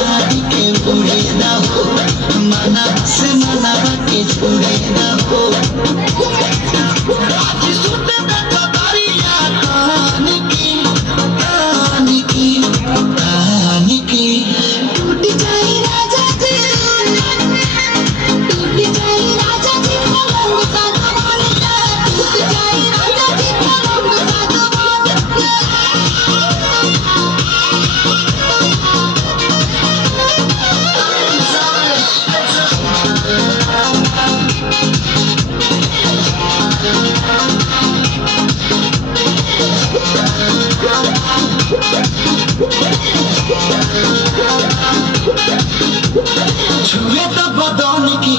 के उड़े दाओ मना से मना के छुड़े दाओ आज सुनते मैं तो तारिया कहानी की टूट जाए राजा जी टूट जाए राजा जी पलंग का कमान टूट जाए राजा जी पलंग का छुए तो बदन की